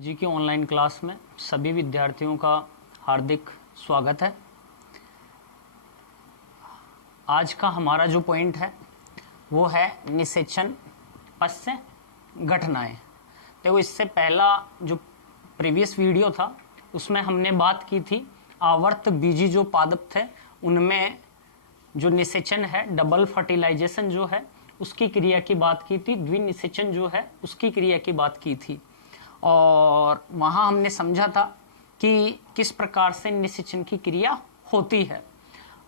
जी की online class में सभी विद्यार्थियों का हार्दिक स्वागत है। आज का हमारा जो पॉइंट है वो है निषेचन पश्च घटनाएं। देखो, इससे पहला जो प्रीवियस वीडियो था उसमें हमने बात की थी आवर्त बीजी जो पादप थे उनमें जो निषेचन है, डबल फर्टिलाइजेशन जो है उसकी क्रिया की बात की थी, द्विनिषेचन जो है उसकी क्रिया की बात की थी। और वहाँ हमने समझा था कि किस प्रकार से निषेचन की क्रिया होती है।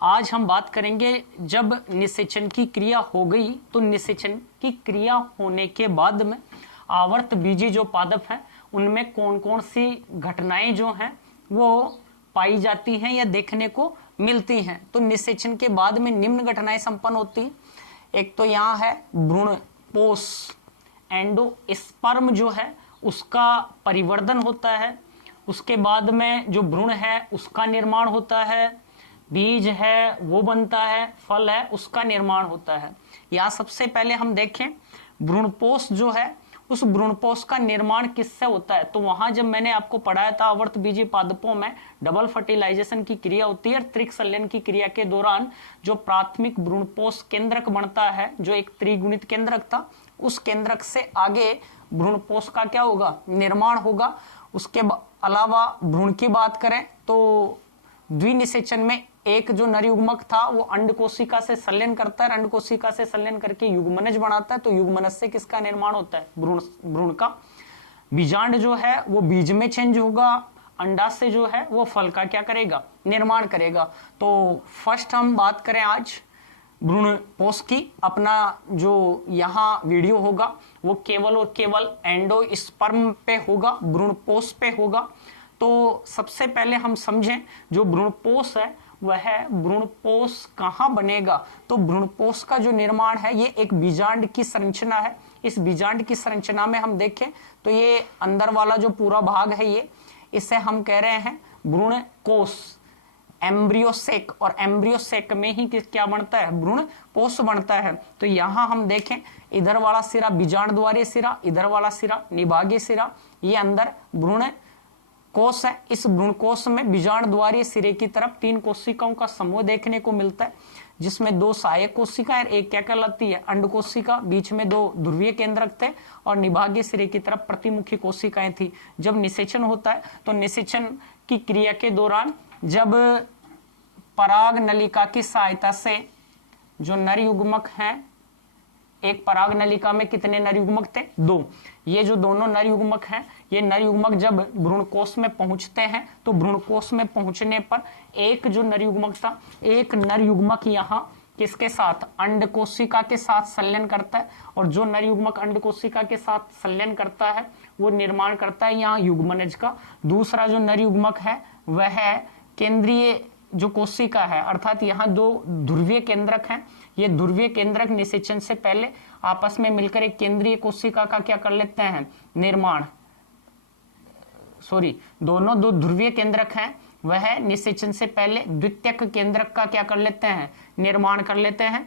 आज हम बात करेंगे जब निषेचन की क्रिया हो गई तो निषेचन की क्रिया होने के बाद में आवर्त बीजी जो पादप हैं उनमें कौन कौन सी घटनाएं जो हैं वो पाई जाती हैं या देखने को मिलती हैं। तो निषेचन के बाद में निम्न घटनाएं संपन्न होती हैं। एक तो यहाँ है भ्रूण पोष, एंडोस्पर्म जो है उसका परिवर्धन होता है। उसके बाद में जो भ्रूण है उसका निर्माण होता है, बीज है वो बनता है, फल है उसका निर्माण होता है। या सबसे पहले हम देखें भ्रूणपोष जो है उस भ्रूणपोष का निर्माण किससे होता है। तो वहां जब मैंने आपको पढ़ाया था आवर्त बीजी पादपों में डबल फर्टिलाइजेशन की क्रिया होती है और त्रिक संलयन की क्रिया के दौरान जो प्राथमिक भ्रूणपोष केंद्रक बनता है जो एक त्रिगुणित केंद्रक था, उस केंद्रक से आगे भ्रूणपोष का क्या होगा, निर्माण होगा। उसके अलावा भ्रूण की बात करें तो द्विनिषेचन में एक जो नरयुग्मक था वो अंड कोशिका से संलयन करता है, अंड कोशिका से संलयन करके युग्मनज बनाता है। तो युग्मनज से किसका निर्माण होता है, भ्रूण का। बीजांड जो है वो बीज में चेंज होगा, अंडाशय जो है वो फल का क्या करेगा, निर्माण करेगा। तो फर्स्ट हम बात करें आज भ्रूणपोष की। अपना जो यहाँ वीडियो होगा वो केवल और केवल एंडोस्पर्म पे होगा, भ्रूणपोष पे होगा। तो सबसे पहले हम समझें जो भ्रूणपोष है वह भ्रूणपोष कहाँ बनेगा। तो भ्रूणपोष का जो निर्माण है ये एक बीजांड की संरचना है। इस बीजांड की संरचना में हम देखें तो ये अंदर वाला जो पूरा भाग है ये, इसे हम कह रहे हैं भ्रूण कोष, एम्ब्रियोसेक। और एम्ब्रियोसेक में ही क्या बनता है, भ्रूणपोष बनता है। तो यहाँ हम देखें इधर वाला सिरा बीजांड द्वारीय सिरा, इधर वाला सिरा निभागीय सिरा, ये अंदर भ्रूण कोष है। इस भ्रूण कोष में बीजांड द्वारीय सिरे की तरफ 3 कोशिकाओं का समूह देखने को मिलता है, जिसमें 2 सहायक कोशिकाएं, एक क्या कहलाती है, अंड कोशिका, बीच में 2 ध्रुवीय केंद्रक थे और निभागीय सिरे की तरफ प्रतिमुखी कोशिकाएं थी। जब निषेचन होता है तो निषेचन की क्रिया के दौरान जब पराग नलिका की सहायता से जो नर युग्मक हैं, एक पराग नलिका में कितने नर युग्मक थे, 2। ये जो दोनों नर युग्मक हैं, ये नर युग्मक जब भ्रूणकोष में पहुंचते हैं तो भ्रूणकोष में पहुंचने पर एक जो नर युग्मक था, एक नर युग्मक यहाँ किसके साथ, अंड कोशिका के साथ संलयन करता है। और जो नर युग्मक अंड कोशिका के साथ संलयन करता है वो निर्माण करता है यहाँ युग्मनज का। दूसरा जो नर युग्मक है वह केंद्रीय जो कोशिका है, अर्थात यहाँ 2 ध्रुवीय केंद्रक हैं। ये ध्रुवीय केंद्रक निषेचन से पहले आपस में मिलकर एक केंद्रीय कोशिका का क्या कर लेते हैं, निर्माण। दोनों 2 ध्रुवीय केंद्रक हैं, वह निषेचन से पहले द्वितीयक केंद्रक का क्या कर लेते हैं, निर्माण कर लेते हैं,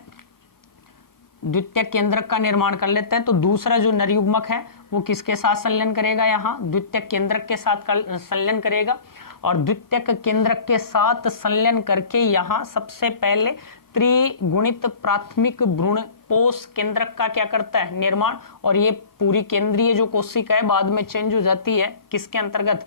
द्वितीयक केंद्रक का निर्माण कर लेते हैं। तो दूसरा जो नरयुग्मक है वो किसके साथ संलयन करेगा, यहाँ द्वितीयक केंद्रक के साथ संलयन करेगा। और द्वितीयक केंद्रक के साथ संलयन करके यहाँ सबसे पहले त्रिगुणित प्राथमिक भ्रूणपोष केंद्रक का क्या करता है, निर्माण। और ये पूरी केंद्रीय जो कोशिका है बाद में चेंज हो जाती है किसके अंतर्गत,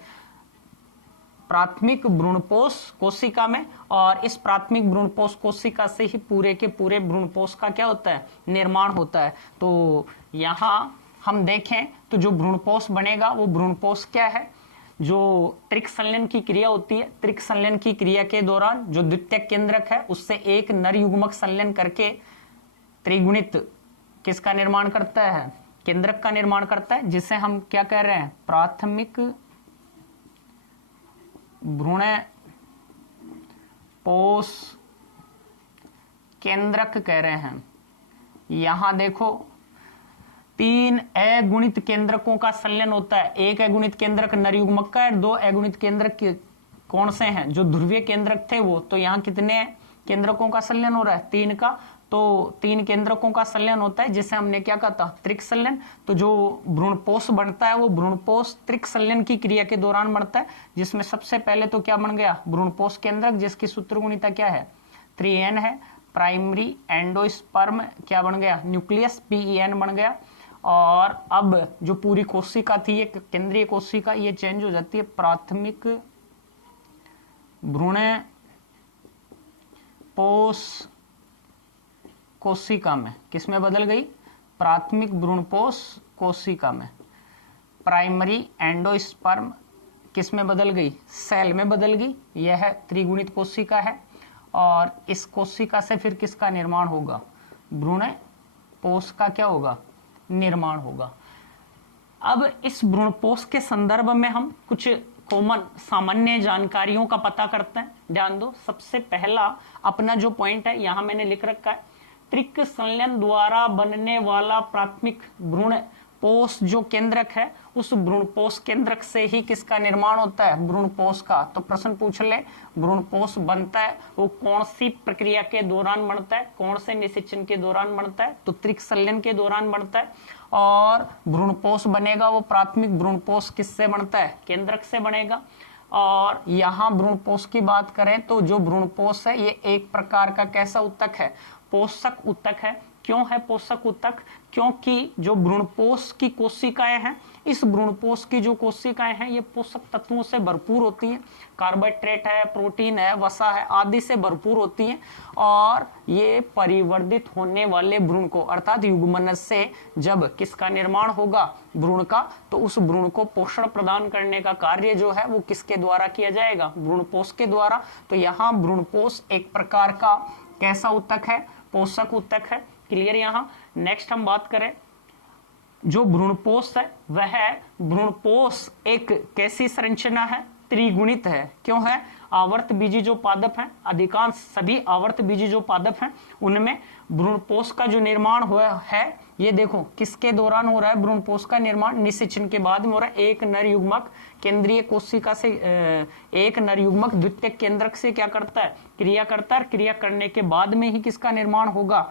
प्राथमिक भ्रूणपोष कोशिका में। और इस प्राथमिक भ्रूणपोष कोशिका से ही पूरे के पूरे भ्रूणपोष का क्या होता है, निर्माण होता है। तो यहाँ हम देखें तो जो भ्रूणपोष बनेगा वो भ्रूणपोष क्या है, जो त्रिक संलयन की क्रिया होती है, त्रिक संलयन की क्रिया के दौरान जो द्वितीयक केंद्रक है उससे एक नर युग्मक संलयन करके त्रिगुणित किसका निर्माण करता है, केंद्रक का निर्माण करता है, जिसे हम क्या कह रहे हैं, प्राथमिक भ्रूणपोष केंद्रक कह रहे हैं। यहां देखो 3 अगुणित केंद्रकों का संलयन होता है। एक अगुणित केंद्रक नर युग्मक का है, 2 अगुणित केंद्रक कौन से हैं, जो ध्रुवीय केंद्रक थे वो। तो यहाँ कितने केंद्रकों का संलयन हो रहा है, 3 का। तो 3 केंद्रकों का संलयन होता है, जिसे हमने क्या कहा था, त्रिक संलयन। तो जो भ्रूणपोष बनता है वो भ्रूणपोष त्रिक संलयन की क्रिया के दौरान बनता है, जिसमें सबसे पहले तो क्या बन गया, भ्रूणपोष केंद्रक, जिसकी सूत्र गुणिता क्या है, 3n है। प्राइमरी एंडोस्पर्म क्या बन गया, न्यूक्लियस, PEN बन गया। और अब जो पूरी कोशिका थी, ये केंद्रीय कोशिका, ये चेंज हो जाती है प्राथमिक भ्रूणपोष कोशिका में। किसमें बदल गई, प्राथमिक भ्रूणपोष कोशिका में। प्राइमरी एंडोस्पर्म किसमें बदल गई, सेल में बदल गई। यह त्रिगुणित कोशिका है और इस कोशिका से फिर किसका निर्माण होगा, भ्रूणपोष का क्या होगा, निर्माण होगा। अब इस भ्रूणपोष के संदर्भ में हम कुछ कॉमन सामान्य जानकारियों का पता करते हैं। ध्यान दो, सबसे पहला अपना जो पॉइंट है यहां मैंने लिख रखा है, त्रिक संलयन द्वारा बनने वाला प्राथमिक भ्रूणपोष जो केंद्रक है, उस भ्रूणपोष केंद्रक से ही किसका निर्माण होता है, भ्रूणपोष का। तो प्रश्न पूछ ले, भ्रूणपोष बनता है वो कौन सी प्रक्रिया के दौरान बनता है, कौन से निषेचन के दौरान बनता है, तो त्रिक संलयन के दौरान बनता है। और भ्रूणपोष बनेगा वो प्राथमिक भ्रूणपोष किससे बनता है, केंद्रक से बनेगा। और यहाँ भ्रूणपोष की बात करें तो जो भ्रूणपोष है ये एक प्रकार का कैसा ऊतक है, पोषक ऊतक है। क्यों है पोषक ऊतक, क्योंकि जो भ्रूणपोष की कोशिकाएं हैं, इस भ्रूणपोष की जो कोशिकाएं हैं ये पोषक तत्वों से भरपूर होती हैं, कार्बोहाइड्रेट है, प्रोटीन है, वसा है, आदि से भरपूर होती हैं। और ये परिवर्धित होने वाले भ्रूण को, अर्थात युग्मनज से जब किसका निर्माण होगा, भ्रूण का, तो उस भ्रूण को पोषण प्रदान करने का कार्य जो है वो किसके द्वारा किया जाएगा, भ्रूणपोष के द्वारा। तो यहाँ भ्रूणपोष एक प्रकार का कैसा ऊतक है, पोषक ऊतक है। क्लियर। यहाँ नेक्स्ट हम बात करें, जो भ्रूणपोष है वह भ्रूणपोष एक कैसी संरचना है, त्रिगुणित है। क्यों है, आवर्त बीजी जो पादप हैं, अधिकांश सभी आवर्त बीजी जो पादप हैं उनमें भ्रूणपोष का जो निर्माण हुआ है, ये देखो किसके दौरान हो रहा है, भ्रूणपोष का निर्माण निषेचन के बाद में हो रहा है। एक नर युग्मक केंद्रीय कोशिका से, एक नर युग्मक द्वितीयक केंद्रक से क्या करता है, क्रिया करता है। क्रिया करने के बाद में ही किसका निर्माण होगा,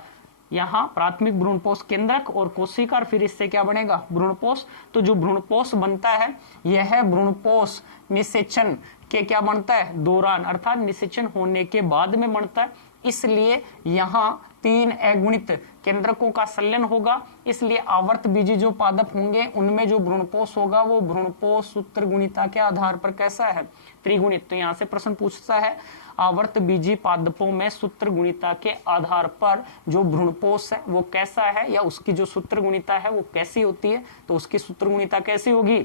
यहाँ प्राथमिक भ्रूणपोष केंद्रक और कोशिका, और फिर इससे क्या बनेगा, भ्रूणपोष। तो जो भ्रूणपोष बनता है यह भ्रूणपोष निषेचन के क्या बनता है, दौरान, अर्थात निषेचन होने के बाद में बनता है। इसलिए यहाँ 3 अगुणित केंद्रकों का संलयन होगा। इसलिए आवर्त बीजी जो पादप होंगे उनमें जो भ्रूणपोष होगा वो भ्रूणपोष सूत्र गुणिता के आधार पर कैसा है, त्रिगुणित। तो यहाँ से प्रश्न पूछता है, आवर्त बीजी पादपों में सूत्र गुणिता के आधार पर जो भ्रूणपोष है वो कैसा है, या उसकी जो सूत्र गुणिता है वो कैसी होती है। तो उसकी सूत्र गुणिता कैसी होगी,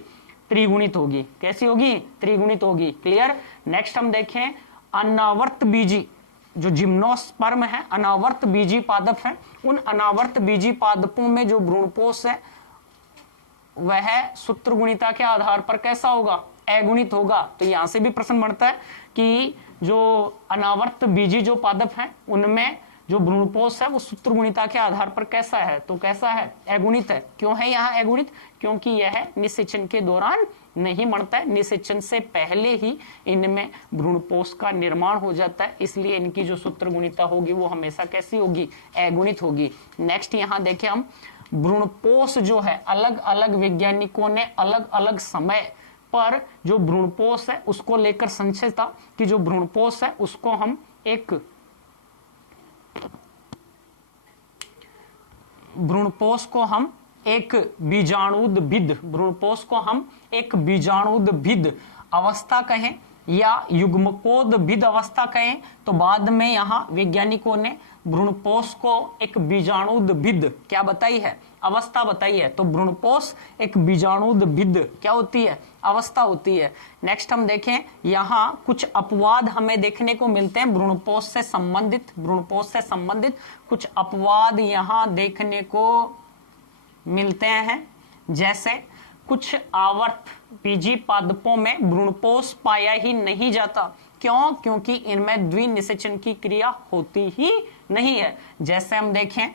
त्रिगुणित होगी। कैसी होगी, त्रिगुणित होगी। क्लियर। नेक्स्ट हम देखें, अनावर्त बीजी जो जिम्नोस्पर्म है, अनावर्त बीजी पादप है, उन अनावर्त बीजी पादपों में जो भ्रूणपोष है वह सूत्र गुणिता के आधार पर कैसा होगा, अगुणित होगा। तो यहां से भी प्रश्न बनता है कि जो अनावर्त बीजी जो पादप हैं उनमें जो भ्रूणपोष है वो सूत्र गुणिता के आधार पर कैसा है, तो कैसा है, अगुणित है। क्यों है यहाँ अगुणित, क्योंकि यह निषेचन के दौरान नहीं बनता है, निषेचन से पहले ही इनमें भ्रूणपोष का निर्माण हो जाता है। इसलिए इनकी जो सूत्र गुणिता होगी वो हमेशा कैसी होगी, अगुणित होगी। नेक्स्ट यहाँ देखें हम, भ्रूणपोष जो है अलग अलग वैज्ञानिकों ने अलग अलग समय पर जो भ्रूणपोष है उसको लेकर संशय था कि जो भ्रूणपोष है उसको हम एक भ्रूणपोष को हम एक बीजाणुदभिद, भ्रूणपोष को हम एक बीजाणुदभिद अवस्था कहें या युग्मकोदभिद अवस्था कहें। तो बाद में यहाँ वैज्ञानिकों ने भ्रूणपोष को एक बीजाणुदभिद क्या बताई है, अवस्था बताई है। तो भ्रूणपोष एक बीजाणुदभिद क्या होती है, अवस्था होती है। नेक्स्ट हम देखें, यहाँ कुछ अपवाद हमें देखने को मिलते हैं भ्रूणपोष से संबंधित, भ्रूणपोष से संबंधित कुछ अपवाद यहाँ देखने को मिलते हैं। जैसे कुछ आवर्त बीजी पादपों में भ्रूणपोष पाया ही नहीं जाता। क्यों, क्योंकि इनमें द्विनिषेचन की क्रिया होती ही नहीं है। जैसे हम देखें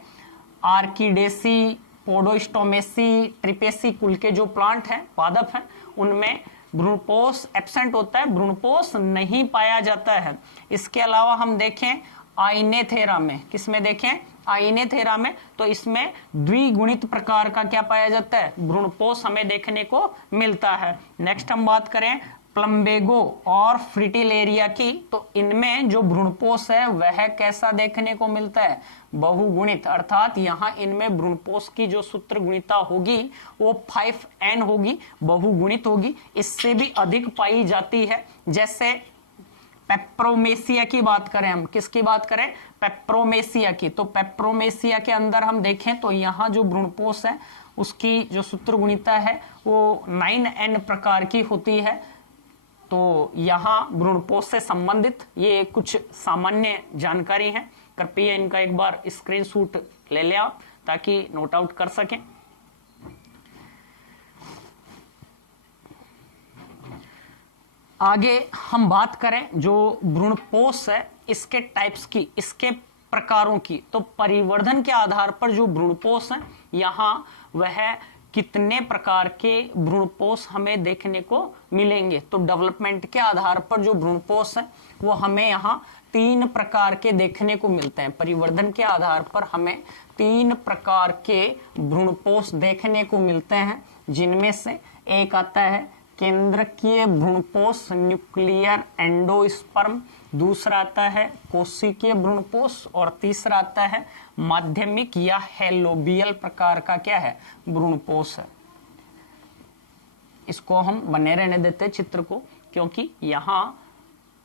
आर्किडेसी, पोडोस्टोमेसी, ट्रिपेसी कुल के जो प्लांट हैं, पादप हैं, उनमें भ्रूणपोष एब्सेंट होता है, भ्रूणपोष नहीं पाया जाता है। इसके अलावा हम देखें आइनेथेरा में, किसमें देखें, आइनेथेरा में, तो इसमें द्विगुणित प्रकार का क्या पाया जाता है, भ्रूणपोष हमें देखने को मिलता है। नेक्स्ट हम बात करें प्लम्बेगो और फ्रिटिलेरिया की, तो इनमें जो भ्रूणपोष है वह कैसा देखने को मिलता है, बहुगुणित, अर्थात यहाँ इनमें भ्रूणपोष की जो सूत्र गुणिता होगी वो 5n होगी, बहुगुणित होगी, इससे भी अधिक पाई जाती है। जैसे पेप्रोमेसिया की बात करें, हम किसकी बात करें, पेप्रोमेसिया की, तो पेप्रोमेसिया के अंदर हम देखें तो यहाँ जो भ्रूणपोष है उसकी जो सूत्र गुणिता है वो 9n प्रकार की होती है। तो यहाँ भ्रूणपोष से संबंधित ये कुछ सामान्य जानकारी है, कृपया इनका एक बार स्क्रीनशॉट ले लें आप ताकि नोट आउट कर सकें। आगे हम बात करें जो भ्रूणपोष है इसके टाइप्स की, इसके प्रकारों की, तो परिवर्धन के आधार पर जो भ्रूणपोष है यहाँ वह कितने प्रकार के भ्रूणपोष हमें देखने को मिलेंगे, तो डेवलपमेंट के आधार पर जो भ्रूणपोष है वो हमें यहाँ 3 प्रकार के देखने को मिलते हैं। परिवर्धन के आधार पर हमें 3 प्रकार के भ्रूणपोष देखने को मिलते हैं, जिनमें से एक आता है केंद्रकीय भ्रूणपोष न्यूक्लियर एंडोस्पर्म, दूसरा आता है कोशिकीय भ्रूणपोष और तीसरा आता है माध्यमिक या हेलोबियल प्रकार का क्या है, भ्रूणपोष है। इसको हम बने रहने देते हैं चित्र को, क्योंकि यहाँ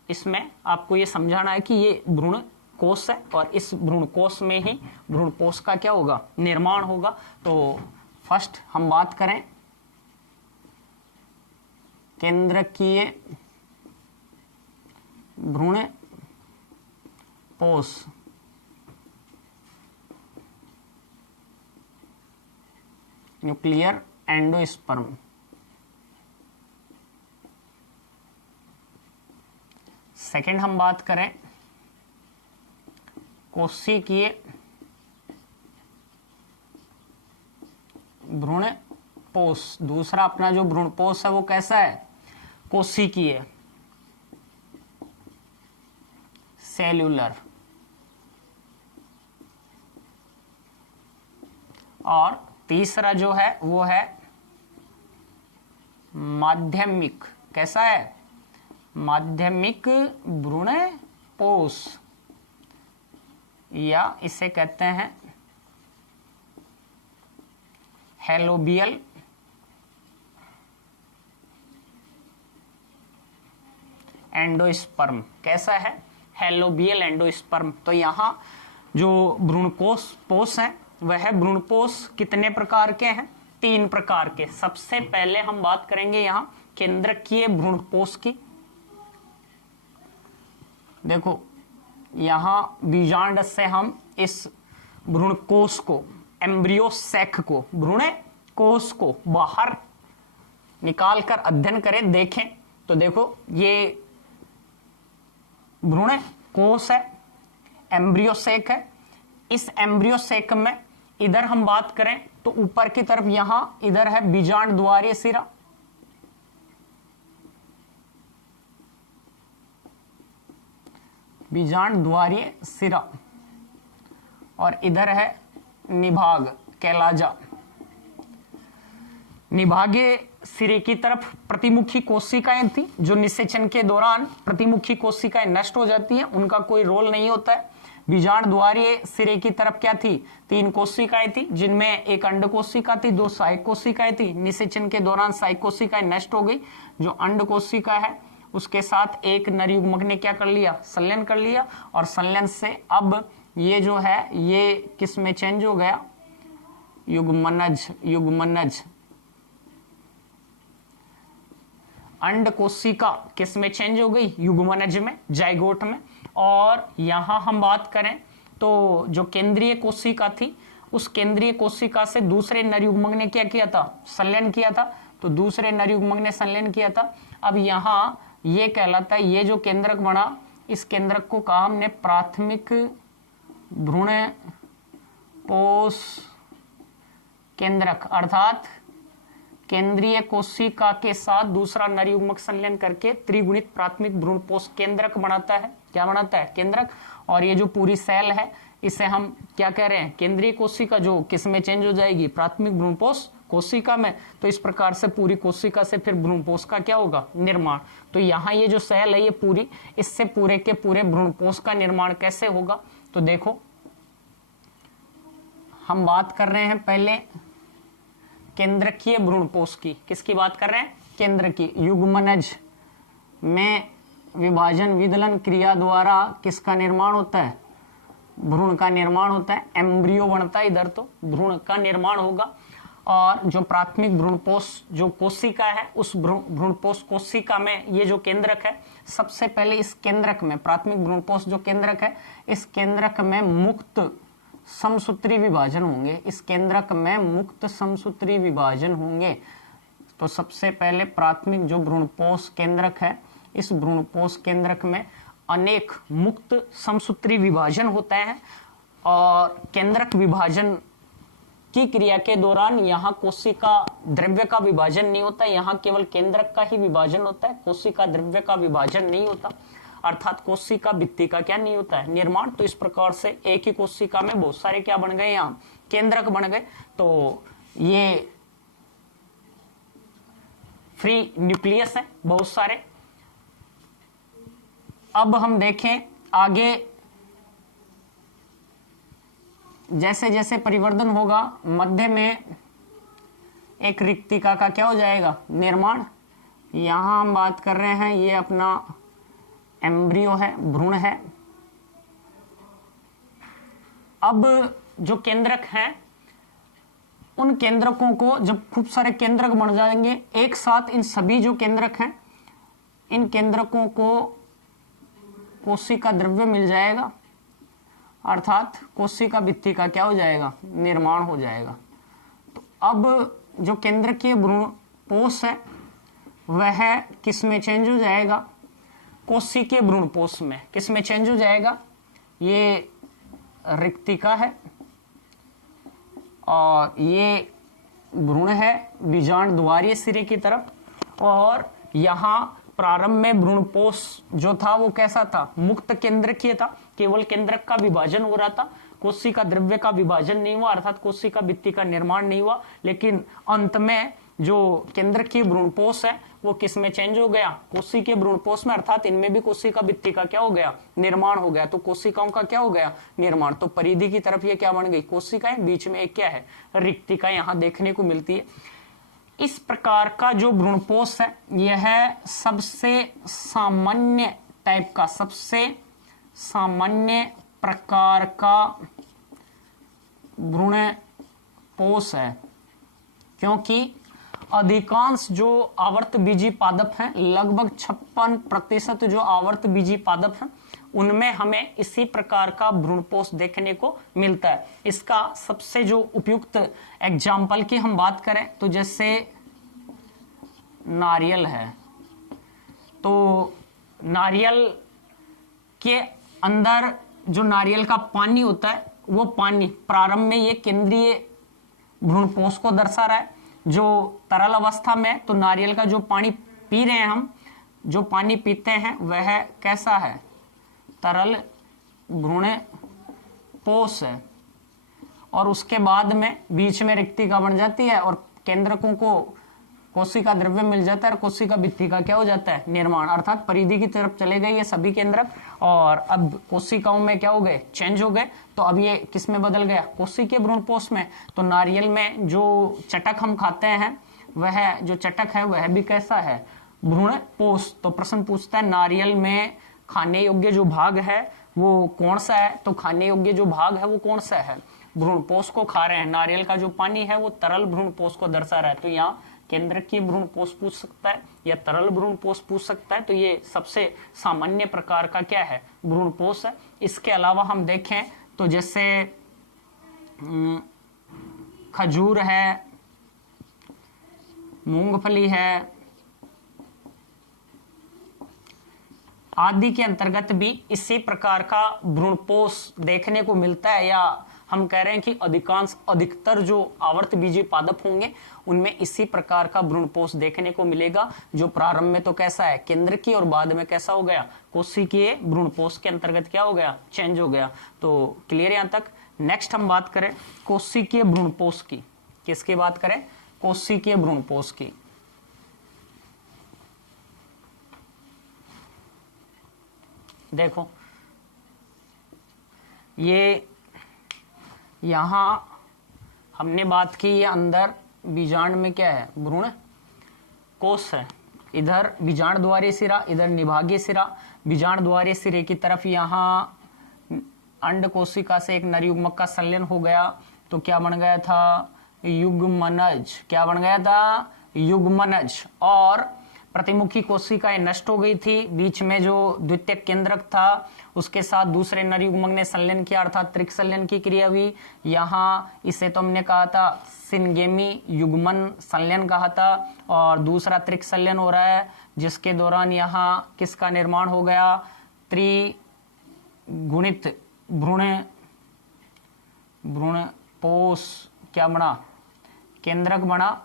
इसमें आपको ये समझाना है कि ये भ्रूण कोष है और इस भ्रूण कोष में ही भ्रूणपोष का क्या होगा, निर्माण होगा। तो फर्स्ट हम बात करें केंद्रकीय भ्रूणपोष, न्यूक्लियर एंडोस्पर्म। सेकंड हम बात करें कोशिकीय भ्रूणपोष, दूसरा अपना जो भ्रूणपोष है वो कैसा है, कोशिकीय, सेल्यूलर। और तीसरा जो है वो है माध्यमिक, कैसा है, माध्यमिक भ्रूणपोष, या इसे कहते हैं हेलोबियल एंडोस्पर्म। कैसा है, हेलोबियल एंडोस्पर्म। तो यहाँ जो भ्रूणकोष पोष है वह भ्रूणपोष कितने प्रकार के हैं, 3 प्रकार के। सबसे पहले हम बात करेंगे यहाँ केंद्रकीय भ्रूणपोष की। देखो यहाँ बीजांड से हम इस भ्रूणकोष को, एम्ब्रियो सैक को, भ्रूण कोष को बाहर निकाल कर अध्ययन करें, देखें तो देखो ये भ्रूण कोष है, एम्ब्रियो सैक है। इस एम्ब्रियो सैक में इधर हम बात करें तो ऊपर की तरफ यहां इधर है बीजांड द्वारीय सिरा, बीजांड द्वारीय सिरा, और इधर है निभाग, कैलाजा। निभागे सिरे की तरफ प्रतिमुखी कोशिकाएं थी जो निषेचन के दौरान प्रतिमुखी कोशिकाएं नष्ट हो जाती हैं, उनका कोई रोल नहीं होता है। बीजांड द्वारीय सिरे की तरफ क्या थी, 3 कोशिकाएं थी, जिनमें एक अंड कोशिका थी, 2 सहायक कोशिकाएं थी। निषेचन के दौरान सहायक कोशिकाएं नष्ट हो गई, जो अंड कोशिका है उसके साथ एक नर युग्मक ने क्या कर लिया, संलयन कर लिया, और संलयन से अब ये जो है ये किस में चेंज हो गया, युग्मनज, युग्मनज। अंड कोशिका किस में चेंज हो गई, युग्मनज में, जाइगोट में। और यहां हम बात करें तो जो केंद्रीय कोशिका थी उस केंद्रीय कोशिका से दूसरे नर युग्मक ने क्या किया था, संलयन किया था, तो दूसरे नर युग्मक ने संलयन किया था। अब यहाँ ये कहलाता है, ये जो केंद्रक बना, इस केंद्रक को कहा हमने प्राथमिक भ्रूणपोष केंद्रक, अर्थात केंद्रीय कोशिका के साथ दूसरा नर युग्मक संलयन करके त्रिगुणित प्राथमिक भ्रूणपोष केंद्रक बनाता है। क्या बनाता है, केंद्रक। और ये जो पूरी सेल है इसे हम क्या कह रहे हैं, केंद्रीय कोशिका, जो किस में चेंज हो जाएगी, प्राथमिक भ्रूणपोष कोशिका में। तो इस प्रकार से पूरी कोशिका से फिर भ्रूणपोष का क्या होगा, निर्माण। तो यहाँ ये जो सेल है ये पूरी, इससे पूरे के पूरे भ्रूणपोष का निर्माण कैसे होगा। तो देखो हम बात कर रहे हैं पहले केंद्रकीय भ्रूणपोष की। किसकी बात कर रहे हैं, केंद्र की। युग्मनज में विभाजन विदलन क्रिया द्वारा किसका निर्माण होता है, भ्रूण का निर्माण होता है। एम्ब्रियो बनता है इधर, तो भ्रूण का निर्माण होगा। और जो प्राथमिक भ्रूणपोष जो कोशिका है, उस भ्रूणपोष कोशिका में ये जो केंद्रक है, सबसे पहले इस केंद्रक में, प्राथमिक भ्रूणपोष जो केंद्रक है, इस केंद्रक में मुक्त समसूत्री विभाजन होंगे। इस केंद्रक में मुक्त समसूत्री विभाजन होंगे। तो सबसे पहले प्राथमिक जो भ्रूणपोष केंद्रक है, इस भ्रूणपोष केंद्रक में अनेक मुक्त समसूत्री विभाजन होते हैं। और केंद्रक विभाजन की क्रिया के दौरान यहाँ कोशिका द्रव्य का विभाजन नहीं होता, यहाँ केवल केंद्रक का ही विभाजन होता है, कोशिका द्रव्य का विभाजन नहीं होता, अर्थात कोशिका भित्ति का क्या नहीं होता है, निर्माण। तो इस प्रकार से एक ही कोशिका में बहुत सारे क्या बन गए, यहाँ केंद्रक बन गए। तो ये फ्री न्यूक्लियस है बहुत सारे। अब हम देखें आगे, जैसे जैसे परिवर्तन होगा, मध्य में एक रिक्तिका का क्या हो जाएगा, निर्माण। यहां हम बात कर रहे हैं, ये अपना एम्ब्रियो है, भ्रूण है। अब जो केंद्रक हैं, उन केंद्रकों को जब खूब सारे केंद्रक बन जाएंगे एक साथ, इन सभी जो केंद्रक हैं, इन केंद्रकों को कोशिका द्रव्य मिल जाएगा, अर्थात कोशिका भित्ति का क्या हो जाएगा, निर्माण हो जाएगा। तो अब जो केंद्रकीय भ्रूणपोष है वह किस में चेंज हो जाएगा, कोशिकीय भ्रूणपोष में। किस में चेंज हो जाएगा, ये रिक्तिका है और ये भ्रूण है बीजांड द्वारीय सिरे की तरफ। और यहाँ प्रारंभ में भ्रूणपोष जो था वो कैसा था, मुक्त केंद्रकीय था, केवल केंद्रक का विभाजन हो रहा था, कोशिका द्रव्य का विभाजन नहीं हुआ, अर्थात कोशिका भित्ति का निर्माण नहीं हुआ। लेकिन अंत में जो केंद्रकीय भ्रूणपोष है वो किस में चेंज हो गया, कोशिकीय भ्रूणपोष में, अर्थात इनमें भी कोशिका भित्ति का क्या हो गया, निर्माण हो गया। तो कोशिकाओं का क्या हो गया, निर्माण। तो परिधि की तरफ ये क्या बन गई, कोशिकाएं, बीच में एक क्या है, रिक्तिका यहाँ देखने को मिलती है। इस प्रकार का जो भ्रूणपोष है यह सबसे सामान्य टाइप का, सबसे सामान्य प्रकार का भ्रूणपोष है, क्योंकि अधिकांश जो आवर्त बीजी पादप हैं, लगभग 56% जो आवर्त बीजी पादप हैं, उनमें हमें इसी प्रकार का भ्रूणपोष देखने को मिलता है। इसका सबसे जो उपयुक्त एग्जाम्पल की हम बात करें तो जैसे नारियल है, तो नारियल के अंदर जो नारियल का पानी होता है, वो पानी प्रारंभ में ये केंद्रीय भ्रूणपोष को दर्शा रहा है। जो तरल अवस्था में, तो नारियल का जो पानी पी रहे हैं हम, जो पानी पीते हैं वह कैसा है, तरल भ्रूणपोष है। और उसके बाद में बीच में रिक्तिका बन जाती है और केंद्रकों को कोशिका द्रव्य मिल जाता है और कोशिका भित्ति का क्या हो जाता है, निर्माण, अर्थात परिधि की तरफ चले गए ये सभी केंद्रक। और अब कोशिकाओं में क्या हो गए, चेंज हो गए। तो अब ये किस में बदल गया, कोशिकीय भ्रूणपोष में। तो नारियल में जो चटक हम खाते हैं, वह जो चटक है वह भी कैसा है, भ्रूणपोष। तो प्रश्न पूछता है नारियल में खाने योग्य जो भाग है वो कौन सा है, तो खाने योग्य जो भाग है वो कौन सा है, भ्रूणपोष को खा रहे हैं। नारियल का जो पानी है वो तरल भ्रूणपोष को दर्शा रहा है। तो यहाँ केंद्रकीय भ्रूणपोष पूछ सकता है या तरल भ्रूणपोष पूछ सकता है। तो ये सबसे सामान्य प्रकार का क्या है, भ्रूणपोष है। इसके अलावा हम देखें तो जैसे खजूर है, मूंगफली है आदि के अंतर्गत भी इसी प्रकार का भ्रूणपोष देखने को मिलता है, या हम कह रहे हैं कि अधिकतर जो आवर्त बीजी पादप होंगे उनमें इसी प्रकार का भ्रूणपोष देखने को मिलेगा, जो प्रारंभ में तो कैसा है, केंद्रकीय, और बाद में कैसा हो गया, कोशिकीय भ्रूणपोष के अंतर्गत क्या हो गया, चेंज हो गया। तो क्लियर यहां तक। नेक्स्ट हम बात करें कोशिकीय भ्रूणपोष की। किसकी बात करें, कोशिकीय भ्रूणपोष की। देखो ये यहां हमने बात की, ये अंदर बीजांड में क्या है, भ्रूण कोश है। इधर बीजांड द्वारीय सिरा, इधर निभागीय सिरा। बीजांड द्वारीय सिरे की तरफ यहां अंड कोशिका से एक नर युग्मक का संलयन हो गया, तो क्या बन गया था, युग्मनज। क्या बन गया था, युग्मनज। और प्रतिमुखी कोशिकाएं नष्ट हो गई थी, बीच में जो द्वितीय केंद्रक था उसके साथ दूसरे नर युग्मक ने संलयन किया, अर्थात त्रिक संलयन की क्रिया हुई। यहाँ इसे तो हमने कहा था सिनगेमी युग्मन संलयन कहा था, और दूसरा त्रिक संलयन हो रहा है, जिसके दौरान यहाँ किसका निर्माण हो गया, त्रिगुणित भ्रूणपोष क्या बना, केंद्रक बना।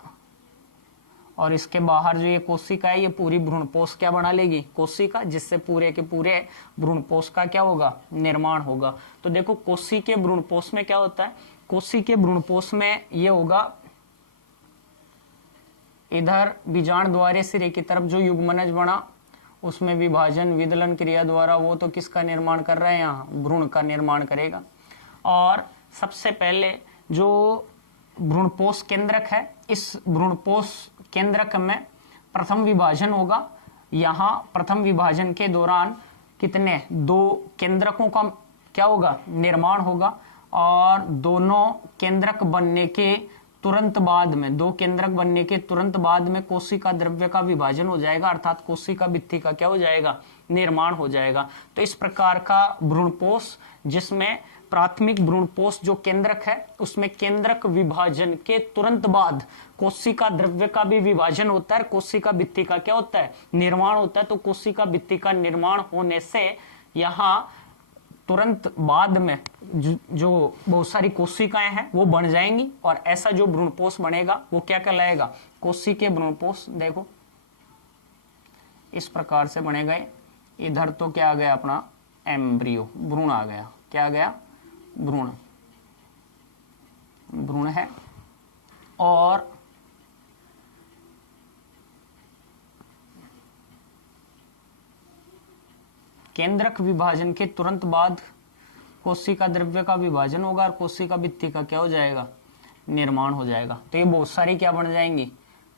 और इसके बाहर जो ये कोशिका है, ये पूरी भ्रूणपोष क्या बना लेगी, कोशिका, जिससे पूरे के पूरे भ्रूणपोष का क्या होगा, निर्माण होगा। तो देखो कोशिकीय भ्रूणपोष में क्या होता है, कोशिकीय भ्रूणपोष में ये होगा, इधर बीजांड द्वारीय सिरे की तरफ जो युग्मनज बना उसमें विभाजन विदलन क्रिया द्वारा वो तो किसका निर्माण कर रहे हैं, यहाँ भ्रूण का निर्माण करेगा। और सबसे पहले जो भ्रूणपोष केंद्रक है, इस भ्रूणपोष केंद्रक में प्रथम विभाजन होगा। यहाँ प्रथम विभाजन के दौरान कितने, 2 केंद्रकों का क्या होगा, निर्माण होगा। और दोनों केंद्रक बनने के तुरंत बाद में, 2 केंद्रक बनने के तुरंत बाद में कोशिका द्रव्य का विभाजन हो जाएगा, अर्थात कोशिका भित्ति का क्या हो जाएगा, निर्माण हो जाएगा। तो इस प्रकार का भ्रूणपोष, जिसमें प्राथमिक भ्रूणपोष जो केंद्रक है उसमें केंद्रक विभाजन के तुरंत बाद कोशिका द्रव्य का भी विभाजन होता है, कोशिका भित्ति का क्या होता है, निर्माण होता है। तो कोशिका भित्ति का निर्माण होने से यहाँ तुरंत बाद में जो बहुत सारी कोशिकाएं हैं वो बन जाएंगी, और ऐसा जो भ्रूणपोष बनेगा वो क्या कहलाएगा, कोशिकीय भ्रूणपोष। देखो इस प्रकार से बनेगा। इधर तो क्या आ गया अपना एम्ब्रियो, भ्रूण आ गया, क्या आ गया, भ्रूण, भ्रूण है। और केंद्रक विभाजन के तुरंत बाद कोशिका द्रव्य का विभाजन होगा और कोशिका भित्ति का क्या हो जाएगा, निर्माण हो जाएगा। तो ये बहुत सारी क्या बन जाएंगी,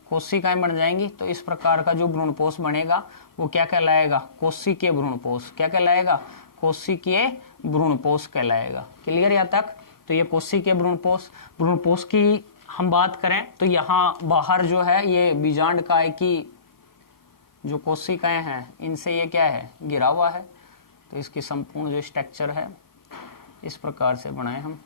कोशिकाएं बन जाएंगी। तो इस प्रकार का जो भ्रूणपोष बनेगा वो क्या कहलाएगा, कोशिकीय भ्रूणपोष। क्या कहलाएगा, कोशिकीय भ्रूणपोष कहलाएगा। क्लियर यहाँ तक। तो ये कोशिकीय भ्रूणपोष। भ्रूणपोष की हम बात करें तो यहाँ बाहर जो है ये बीजांड काय की जो कोशिकाएं हैं इनसे ये क्या है, घिरा हुआ है। तो इसकी संपूर्ण जो स्ट्रक्चर है इस प्रकार से बनाए हम।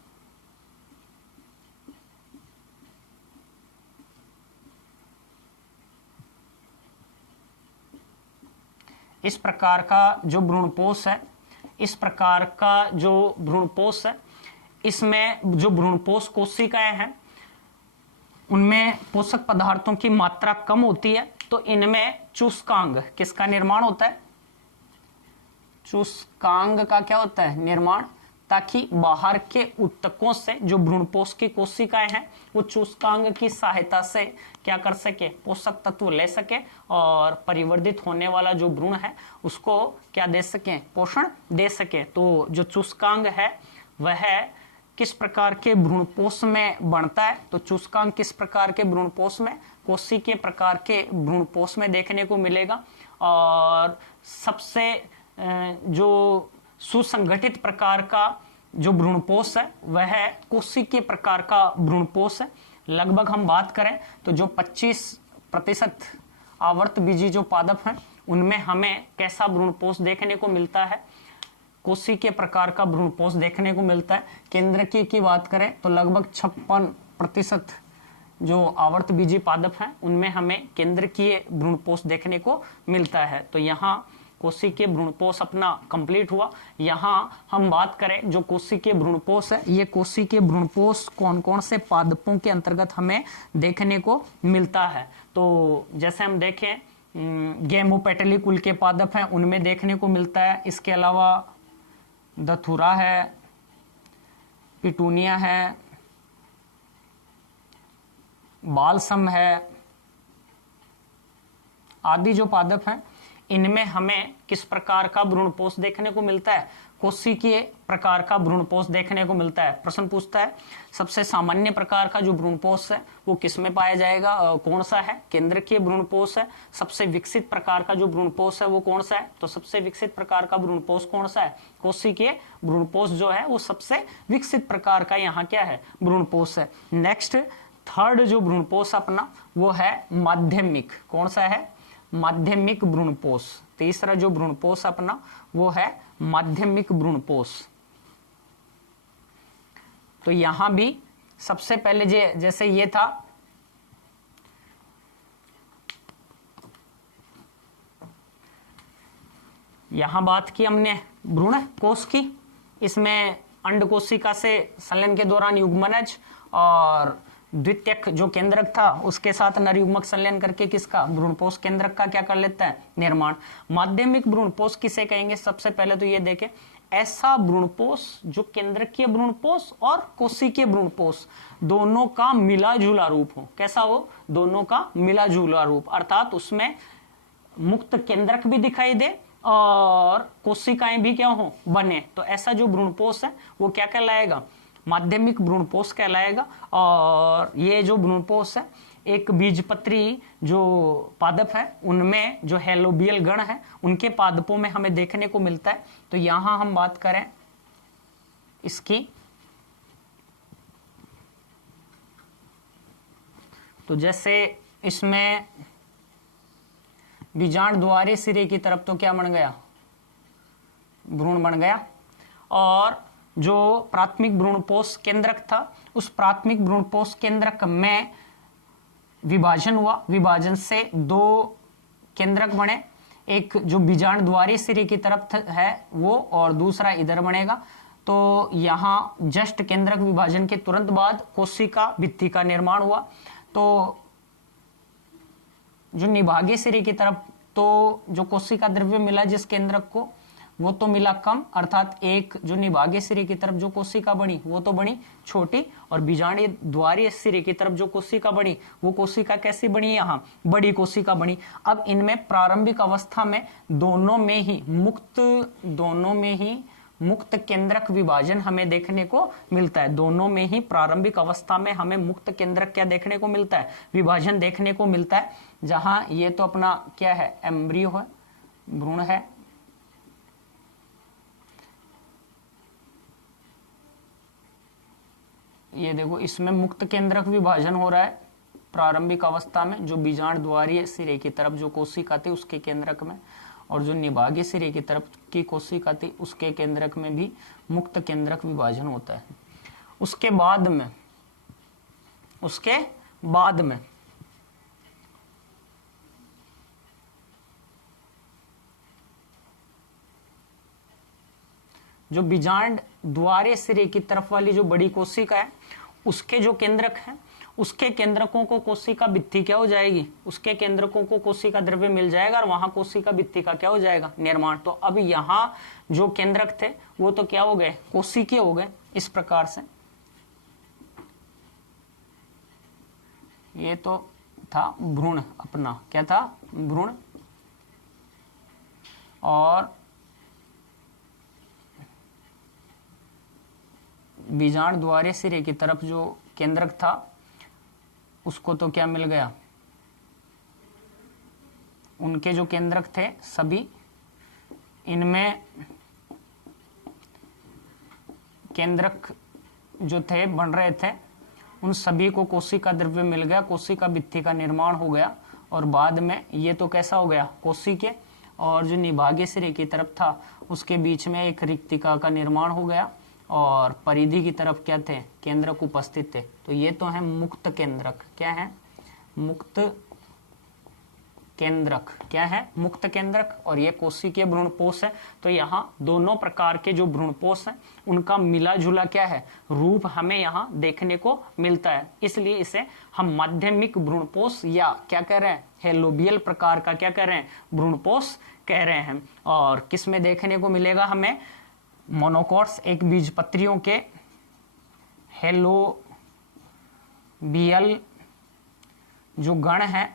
इस प्रकार का जो भ्रूणपोष है, इस प्रकार का जो भ्रूणपोष है, इसमें जो भ्रूणपोष कोशिकाएं हैं उनमें पोषक पदार्थों की मात्रा कम होती है। तो इनमें चूस्कांग किसका निर्माण होता है, चूस्कांग का क्या होता है, निर्माण, ताकि बाहर के ऊतकों से जो भ्रूणपोष की कोशिकाएं हैं वो चूस्कांग की सहायता से क्या कर सके, पोषक तत्व ले सके और परिवर्धित होने वाला जो भ्रूण है उसको क्या दे सके, पोषण दे सके। तो जो चूस्कांग है वह किस प्रकार के भ्रूणपोष में बनता है, तो चूस्कांग किस प्रकार के भ्रूणपोष में, कोशिकीय प्रकार के भ्रूणपोष में देखने को मिलेगा। और सबसे जो सुसंगठित प्रकार का जो भ्रूणपोष है वह कोशिकीय प्रकार का भ्रूणपोष है। लगभग हम बात करें तो जो 25% आवर्त बीजी जो पादप हैं उनमें हमें कैसा भ्रूणपोष देखने को मिलता है, कोशिकीय प्रकार का भ्रूणपोष देखने को मिलता है। केंद्रकीय की बात करें तो लगभग 56% जो आवर्त बीजी पादप हैं उनमें हमें केंद्रकीय भ्रूणपोष देखने को मिलता है। तो यहाँ कोशिकीय भ्रूणपोष अपना कंप्लीट हुआ। यहाँ हम बात करें जो कोशिकीय भ्रूणपोष है, ये कोशिकीय भ्रूणपोष कौन कौन से पादपों के अंतर्गत हमें देखने को मिलता है। तो जैसे हम देखें गेमोपेटली कुल के पादप हैं उनमें देखने को मिलता है। इसके अलावा धतूरा है, पिटूनिया है, बालसम है आदि जो पादप हैं इनमें हमें किस प्रकार का भ्रूणपोष देखने को मिलता है? कोशिकीय प्रकार का भ्रूणपोष देखने को मिलता है। प्रश्न पूछता है सबसे सामान्य प्रकार का जो भ्रूणपोष है वो किस में पाया जाएगा, कौन सा है? केंद्रकीय भ्रूणपोष है। सबसे विकसित प्रकार का जो भ्रूणपोष है वो कौन सा है? तो सबसे विकसित प्रकार का भ्रूणपोष कौन सा है? कोशिकीय भ्रूणपोष जो है वो सबसे विकसित प्रकार का यहाँ क्या है? भ्रूणपोष है। नेक्स्ट थर्ड जो भ्रूणपोष अपना वो है माध्यमिक। कौन सा है? माध्यमिक भ्रूणपोष। तीसरा जो भ्रूणपोष अपना वो है माध्यमिक भ्रूणपोष। तो यहां भी सबसे पहले जैसे ये था यहां बात की हमने भ्रूण कोश की, इसमें अंड कोशिका से संलयन के दौरान युग्मनज और द्वितीयक जो केंद्रक था उसके साथ नरयुग्मक संलयन करके किसका? भ्रूणपोष केंद्रक का क्या कर लेता है? निर्माण। माध्यमिक भ्रूणपोष किसे कहेंगे? सबसे पहले तो ये देखें ऐसा भ्रूणपोष जो केंद्रकीय भ्रूणपोष और कोशिकीय भ्रूणपोष दोनों का मिला जुला रूप हो। कैसा हो? दोनों का मिला जुला रूप, अर्थात उसमें मुक्त केंद्रक भी दिखाई दे और कोशिकाएं भी क्या हो? बने। तो ऐसा जो भ्रूणपोष है वो क्या कहलाएगा? माध्यमिक भ्रूणपोष कहलाएगा। और ये जो भ्रूणपोष है एक बीजपत्री जो पादप है उनमें जो हेलोबियल गण है उनके पादपों में हमें देखने को मिलता है। तो यहां हम बात करें इसकी, तो जैसे इसमें बीजांड द्वारे सिरे की तरफ तो क्या बन गया? भ्रूण बन गया। और जो प्राथमिक भ्रूणपोष केंद्रक था उस प्राथमिक भ्रूणपोष केंद्रक में विभाजन हुआ। विभाजन से दो केंद्रक बने, एक जो बीजांड द्वारी सिरे की तरफ है वो और दूसरा इधर बनेगा। तो यहाँ जस्ट केंद्रक विभाजन के तुरंत बाद कोशिका भित्ति का निर्माण हुआ। तो जो निभागीय सिरे की तरफ तो जो कोशिका द्रव्य मिला जिस केंद्रक को वो तो मिला कम, अर्थात एक जो निभागीय सिरे की तरफ जो कोशिका बनी वो तो बनी छोटी, और बीजांडीय द्वारीय सिरे की तरफ जो कोशिका बनी वो कोशिका कैसी बनी? यहाँ बड़ी कोशिका बनी। अब इनमें प्रारंभिक अवस्था में दोनों में ही मुक्त केंद्रक विभाजन हमें देखने को मिलता है। दोनों में ही प्रारंभिक अवस्था में हमें मुक्त केंद्रक क्या देखने को मिलता है? विभाजन देखने को मिलता है। जहां ये तो अपना क्या है? एम्ब्रियो है, भ्रूण है। ये देखो इसमें मुक्त केंद्रक विभाजन हो रहा है प्रारंभिक अवस्था में, जो बीजांड द्वारीय सिरे की तरफ जो कोशिका थी उसके केंद्रक में, और जो निभागीय सिरे की तरफ की कोशिका थी उसके केंद्रक में भी मुक्त केंद्रक विभाजन होता है। उसके बाद में जो बीजांड द्वारे सिरे की तरफ वाली जो बड़ी कोशिका है उसके जो केंद्रक है उसके केंद्रकों को कोशिका भित्ति क्या हो जाएगी? उसके केंद्रकों को कोशिका द्रव्य मिल जाएगा और वहां कोशिका भित्ति का क्या हो जाएगा? निर्माण। तो अब यहां जो केंद्रक थे वो तो क्या हो गए? कोशिकीय हो गए। इस प्रकार से ये तो था भ्रूण, अपना क्या था? भ्रूण। और बीजांड द्वारे सिरे की तरफ जो केंद्रक था उसको तो क्या मिल गया? उनके जो केंद्रक थे सभी, इनमें केंद्रक जो थे बन रहे थे उन सभी को कोशिका द्रव्य मिल गया, कोशिका भित्ति का निर्माण हो गया। और बाद में ये तो कैसा हो गया? कोशिकीय। और जो निभागीय सिरे की तरफ था उसके बीच में एक रिक्तिका का निर्माण हो गया और परिधि की तरफ क्या थे? केंद्रक उपस्थित थे। तो ये तो है मुक्त केंद्रक। क्या है? मुक्त केंद्रक। क्या है? मुक्त केंद्रक। और ये कोशिकीय भ्रूणपोष है। तो यहाँ दोनों प्रकार के जो भ्रूणपोष हैं उनका मिला जुला क्या है, रूप हमें यहाँ देखने को मिलता है। इसलिए इसे हम माध्यमिक भ्रूणपोष या क्या कह रहे हैं, हेलोबियल प्रकार का क्या कह रहे हैं, भ्रूणपोष कह रहे हैं। और किस में देखने को मिलेगा हमें? मोनोकॉट्स एक बीजपत्रियों के हेलोबियल जो गण है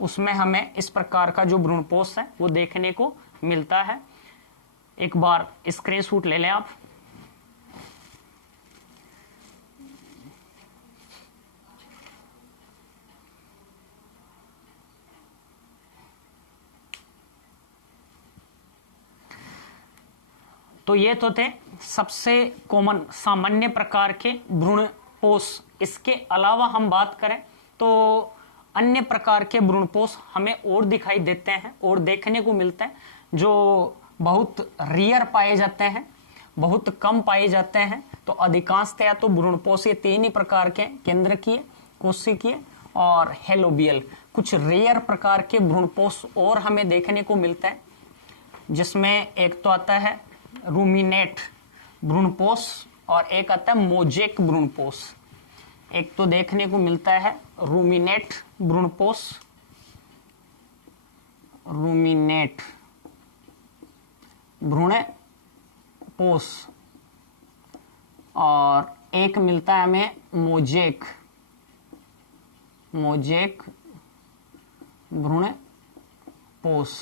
उसमें हमें इस प्रकार का जो भ्रूणपोष है वो देखने को मिलता है। एक बार स्क्रीनशॉट ले लें आप। तो ये तो थे सबसे कॉमन सामान्य प्रकार के भ्रूणपोष। इसके अलावा हम बात करें तो अन्य प्रकार के भ्रूणपोष हमें और दिखाई देते हैं और देखने को मिलते हैं, जो बहुत रेयर पाए जाते हैं, बहुत कम पाए जाते हैं। तो अधिकांशतया तो भ्रूणपोष ये तीन ही प्रकार के, केंद्रकीय, कोशिकीय और हेलोबियल। कुछ रेयर प्रकार के भ्रूणपोष और हमें देखने को मिलता है, जिसमें एक तो आता है रूमिनेट भ्रूणपोष और एक आता है मोजेक भ्रूणपोष। एक तो देखने को मिलता है रूमिनेट भ्रूणपोष, रूमिनेट भ्रूणपोष, और एक मिलता है हमें मोजेक, मोजेक भ्रूणपोष।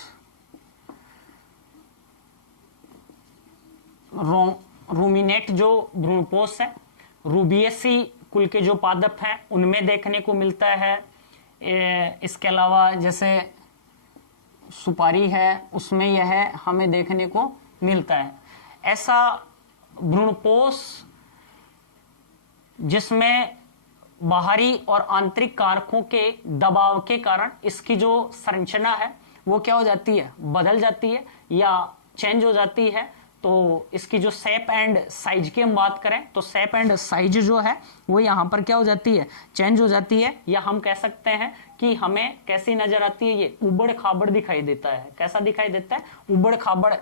रूमिनेट जो भ्रूणपोष है रूबियेसी कुल के जो पादप हैं उनमें देखने को मिलता है। इसके अलावा जैसे सुपारी है उसमें यह हमें देखने को मिलता है। ऐसा भ्रूणपोष जिसमें बाहरी और आंतरिक कारकों के दबाव के कारण इसकी जो संरचना है वो क्या हो जाती है, बदल जाती है या चेंज हो जाती है। तो इसकी जो शेप एंड साइज की हम बात करें तो शेप एंड साइज जो है वो यहाँ पर क्या हो जाती है, चेंज हो जाती है। या हम कह सकते हैं कि हमें कैसी नजर आती है, ये उबड़ खाबड़ दिखाई देता है। कैसा दिखाई देता है? उबड़ खाबड़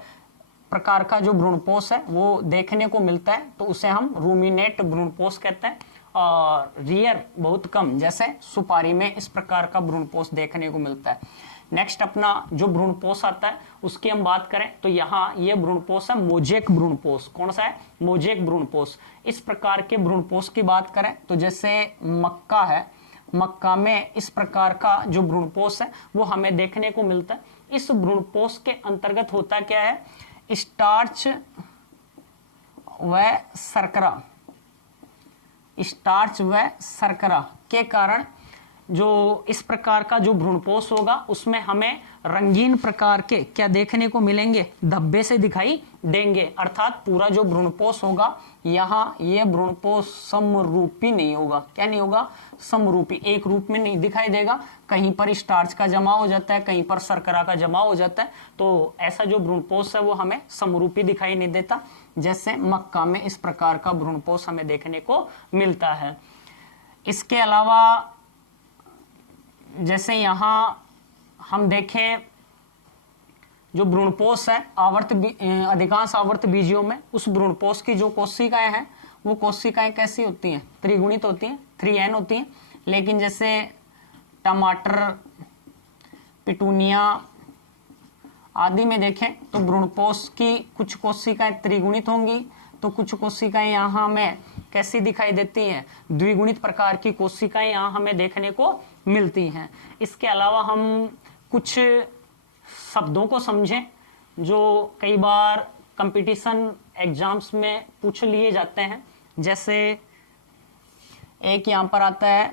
प्रकार का जो भ्रूणपोष है वो देखने को मिलता है। तो उसे हम रूमिनेट भ्रूणपोष कहते हैं। और रियर बहुत कम, जैसे सुपारी में इस प्रकार का भ्रूणपोष देखने को मिलता है। नेक्स्ट अपना जो भ्रूणपोष आता है उसकी हम बात करें तो यहाँ ये भ्रूणपोष है मोजेक भ्रूणपोष। कौन सा है? मोजेक भ्रूणपोष। इस प्रकार के भ्रूणपोष की बात करें तो जैसे मक्का है, मक्का में इस प्रकार का जो भ्रूणपोष है वो हमें देखने को मिलता है। इस भ्रूणपोष के अंतर्गत होता क्या है, स्टार्च व शर्करा, स्टार्च व शर्करा के कारण जो इस प्रकार का जो भ्रूणपोष होगा उसमें हमें रंगीन प्रकार के क्या देखने को मिलेंगे, धब्बे से दिखाई देंगे। अर्थात पूरा जो भ्रूणपोष होगा यहाँ ये भ्रूणपोष समरूपी नहीं होगा। क्या नहीं होगा? समरूपी, एक रूप में नहीं दिखाई देगा। कहीं पर स्टार्च का जमा हो जाता है, कहीं पर शर्करा का जमा हो जाता है। तो ऐसा जो भ्रूणपोष है वो हमें समरूपी दिखाई नहीं देता, जैसे मक्का में इस प्रकार का भ्रूणपोष हमें देखने को मिलता है। इसके अलावा जैसे यहाँ हम देखें जो भ्रूणपोष है अधिकांश आवर्त बीजियों में उस भ्रूणपोष की जो कोशिकाएं हैं वो कोशिकाएं कैसी होती हैं, त्रिगुणित होती हैं, 3n होती हैं। लेकिन जैसे टमाटर, पिटूनिया आदि में देखें तो भ्रूणपोष की कुछ कोशिकाएं त्रिगुणित होंगी तो कुछ कोशिकाएं यहाँ हमें कैसी दिखाई देती हैं, द्विगुणित प्रकार की कोशिकाएं यहाँ हमें देखने को मिलती हैं। इसके अलावा हम कुछ शब्दों को समझें जो कई बार कंपटीशन एग्जाम्स में पूछ लिए जाते हैं। जैसे एक यहाँ पर आता है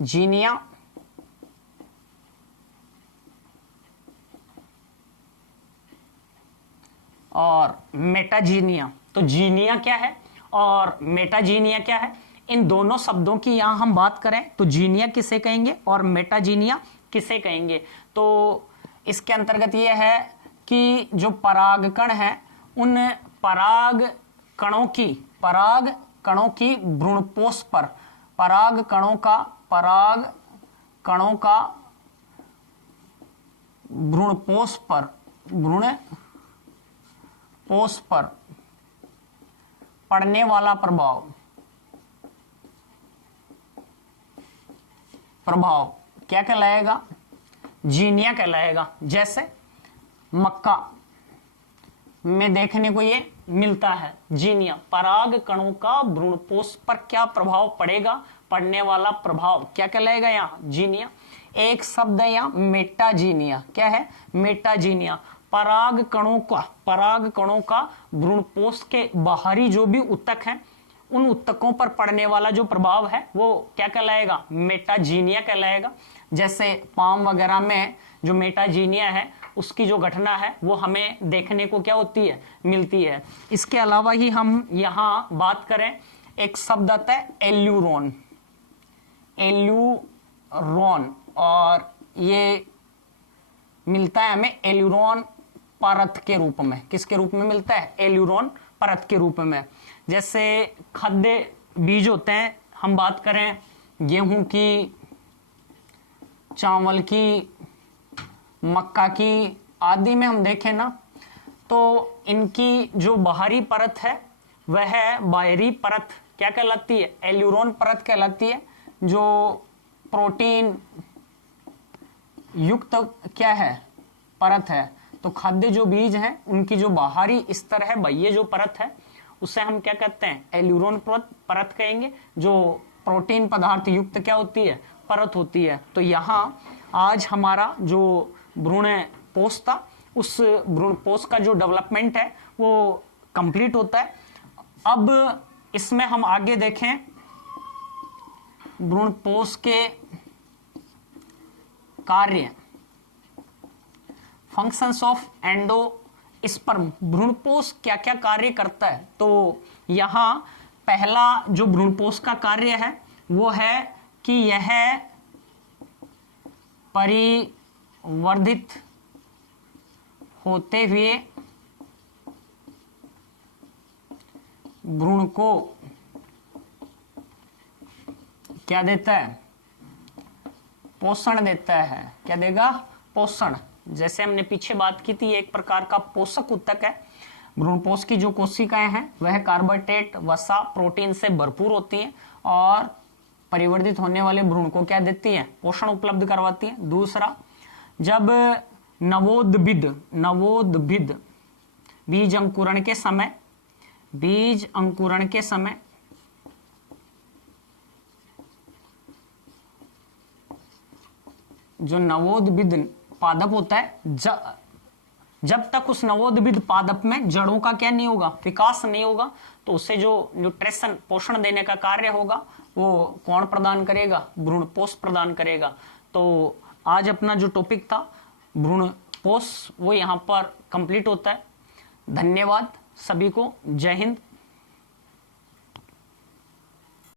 जीनिया, और मेटाजीनिया। तो जीनिया क्या है और मेटाजीनिया क्या है, इन दोनों शब्दों की यहां हम बात करें तो जीनिया किसे कहेंगे और मेटाजीनिया किसे कहेंगे। तो इसके अंतर्गत यह है कि जो पराग कण है उन पराग कणों की, पराग कणों की भ्रूणपोष पर, पराग कणों का भ्रूणपोष पर पड़ने वाला प्रभाव क्या कहलाएगा? जीनिया कहलाएगा। जैसे मक्का में देखने को ये मिलता है जीनिया। पराग कणों का भ्रूणपोष पर क्या प्रभाव पड़ेगा? पड़ने वाला प्रभाव क्या कहलाएगा? यहाँ जीनिया। एक शब्द है यहाँ मेटाजीनिया। क्या है? मेटाजीनिया। पराग कणों का भ्रूणपोष के बाहरी जो भी उत्तक हैं, उन उत्तकों पर पड़ने वाला जो प्रभाव है वो क्या कहलाएगा? मेटाजीनिया कहलाएगा। जैसे पाम वगैरह में जो मेटाजीनिया है उसकी जो घटना है वो हमें देखने को क्या होती है? मिलती है। इसके अलावा ही हम यहाँ बात करें, एक शब्द आता है एल्यूरोन। और ये मिलता है हमें एल्यूरोन परत के रूप में। किसके रूप में मिलता है? एल्यूरोन परत के रूप में। जैसे खाद्य बीज होते हैं, हम बात करें गेहूं की, चावल की, मक्का की आदि में हम देखें ना, तो इनकी जो बाहरी परत है वह बाहरी परत क्या कहलाती है? एल्यूरोन परत कहलाती है, जो प्रोटीन युक्त क्या है? परत है। तो खाद्य जो बीज हैं उनकी जो बाहरी स्तर है, बाह्य जो परत है, उसे हम क्या कहते हैं? एल्यूरोन परत कहेंगे, जो प्रोटीन पदार्थ युक्त क्या होती है? परत होती है। तो यहाँ आज हमारा जो भ्रूणपोष था, उस भ्रूणपोष का जो डेवलपमेंट है वो कंप्लीट होता है। अब इसमें हम आगे देखें भ्रूणपोष के कार्य, फंक्शंस ऑफ एंडोस्पर्म। भ्रूणपोष क्या क्या कार्य करता है? तो यहाँ पहला जो भ्रूणपोष का कार्य है वो है कि यह परिवर्धित होते हुए भ्रूण को क्या देता है? पोषण देता है। क्या देगा? पोषण। जैसे हमने पीछे बात की थी, एक प्रकार का पोषक उत्तक है। भ्रूणपोष की जो कोशिकाएं हैं वह कार्बोहाइड्रेट, वसा, प्रोटीन से भरपूर होती हैं और परिवर्धित होने वाले भ्रूण को क्या देती हैं? पोषण उपलब्ध करवाती हैं। दूसरा, जब नवोद्भिद बीज अंकुरण के समय जो नवोद्भिद पादप होता है, जब तक उस नवोद्भिद पादप में जड़ों का क्या नहीं होगा? विकास नहीं होगा, तो उसे जो न्यूट्रिशन, पोषण देने का कार्य होगा वो कौन प्रदान करेगा? भ्रूणपोष प्रदान करेगा। तो आज अपना जो टॉपिक था भ्रूणपोष वो यहाँ पर कंप्लीट होता है। धन्यवाद सभी को। जय हिंद।